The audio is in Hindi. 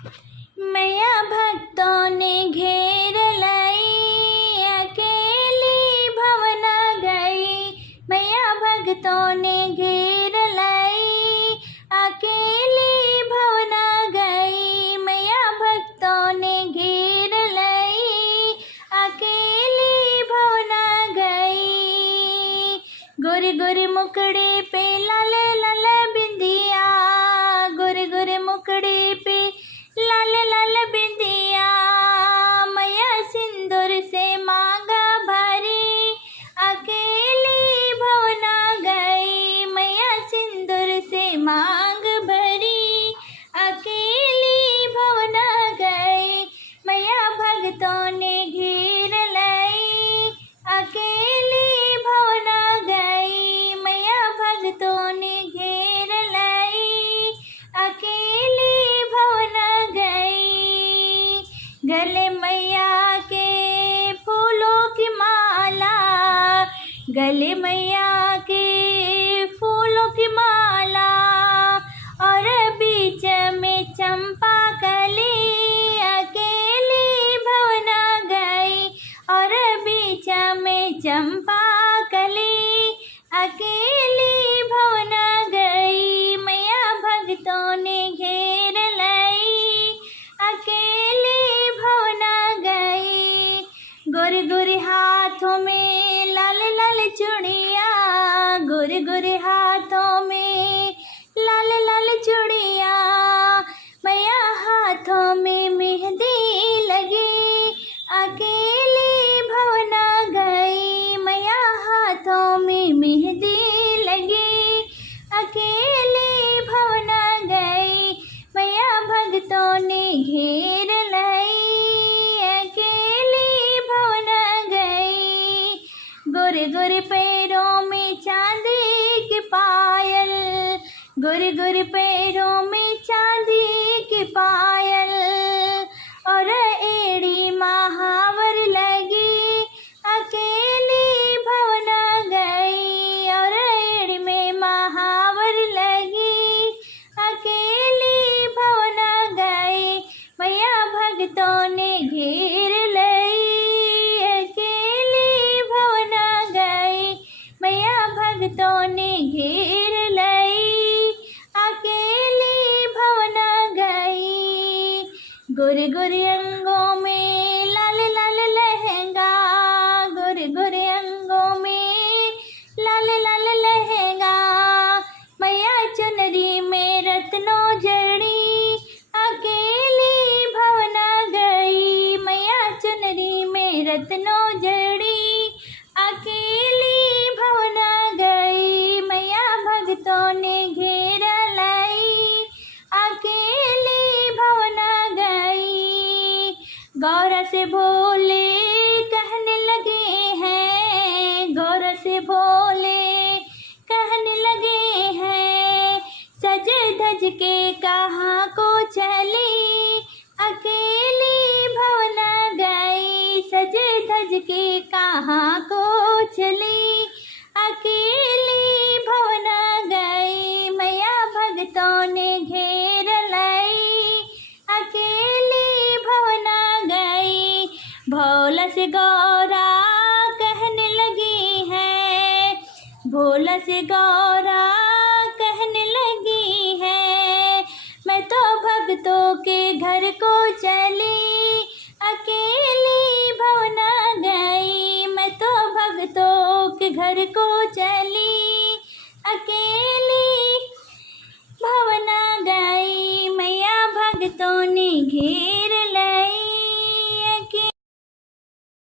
मैया भक्तों ने घेर लाई, अकेली भवन गई। मैया भक्तों ने घेर लाई, अकेली भवन गई। मैया भक्तों ने घेर लाई, अकेली भवन गई। गोरे गोरे मुकड़े पे लाल लाल बिंदिया, गोरे गोरे मुकड़े पे लाल लाल बिंदिया। मैया सिंदूर से मांगा भरी, अकेली भवन गई। मैया सिंदूर से मांग भरी, अकेली भवन गई। मैया भक्तों ने घेर लाई, अकेली भवन गई। मैया भक्तों ने घेर लाई, अकेली भवन गई। गले मैया के फूलों की माला, गले मैया के फूलों की माला, और बीच में चंपा कली, अकेली भवन गई। और बीच में चंपा कली, अकेली भवन गई। मैया भक्तों ने घेर लाई, अकेली भवन गई। गोरे गोरे हाथों में लाल लाल चूड़िया, गोरे गोरे हाथों में लाल लाल चूड़िया। मैया हाथों में मेहंदी लगी, अकेली भवन गई। मैया हाथों में मेहंदी लगी, अकेली भवन गई। मैया भक्तों ने घेर लाई, अकेली भवन गई। गोरे गोरे पैरों में चांदी की पायल, गोरे गोरे पैरों में चांदी की पायल, और एड़ी महावर लगी, अकेली भवन गई। और एड़ी में महावर लगी, अकेली भवन गई। मैया भक्तों ने घेर लाई, अकेली भवन गई। मैया भक्तों ने घेर लाई, अकेली भवन गई। गोरे गोरे अंगों में लाल लाल लहंगा, गोरे गोरे अंगों में लाल लाल लहंगा। मैया चुनरी में रत्नों जड़ी, अकेली भवन गई। मैया चुनरी में रत्नों जड़ी, अकेली भवन गई। मैया भक्तों ने घेर लाई, अकेली भवन गई। गौर से भोले कहने लगे हैं, गौर से भोले कहने लगे हैं। सज धज के कहाँ को चली, अकेली भवन गई। सज धज के कहाँ को चली, अकेली भवन गई। मैया भक्तों ने घेर लाई, अकेली भवन गई। भोला से गौरा कहने लगी है, भोला से गौरा कहने लगी है। मैं तो भक्तों के घर को चली, अकेली भवन गई। मैं तो भक्तों के घर को चली, अकेली भवन गई। मैया भक्तों ने घेर